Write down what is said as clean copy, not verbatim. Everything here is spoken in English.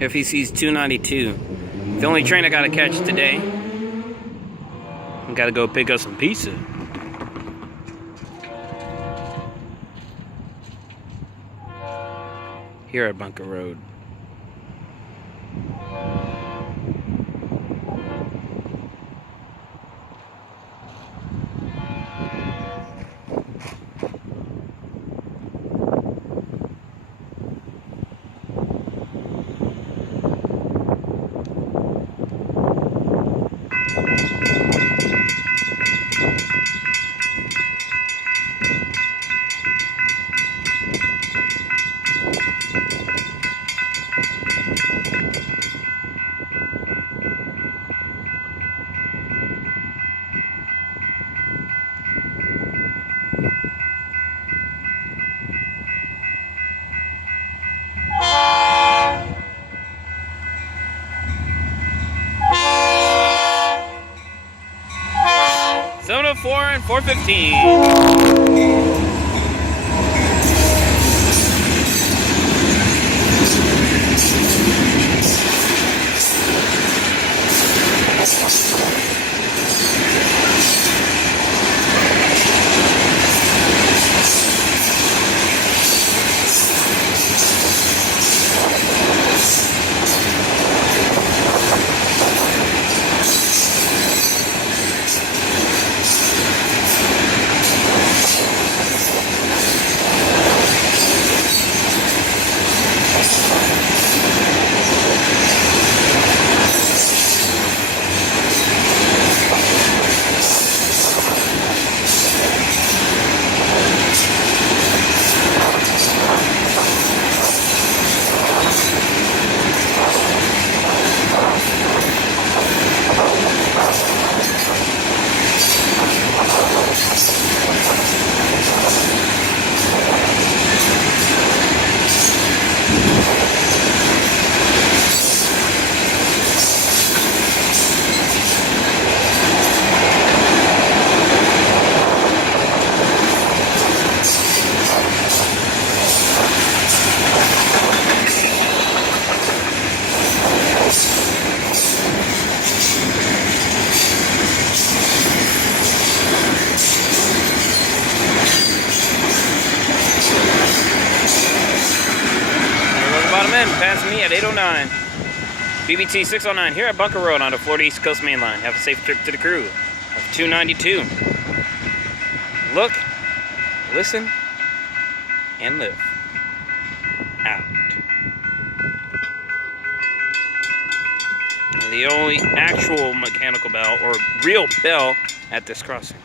FEC's 292. The only train I gotta catch today. I gotta go pick up some pizza. Here at Bunker Road. Zone 4 and 415. Bottom end, passing me at 809. BBT 609 here at Bunker Road on the Florida East Coast Main Line. Have a safe trip to the crew of 292. Look, listen, and live. Out. The only actual mechanical bell or real bell at this crossing.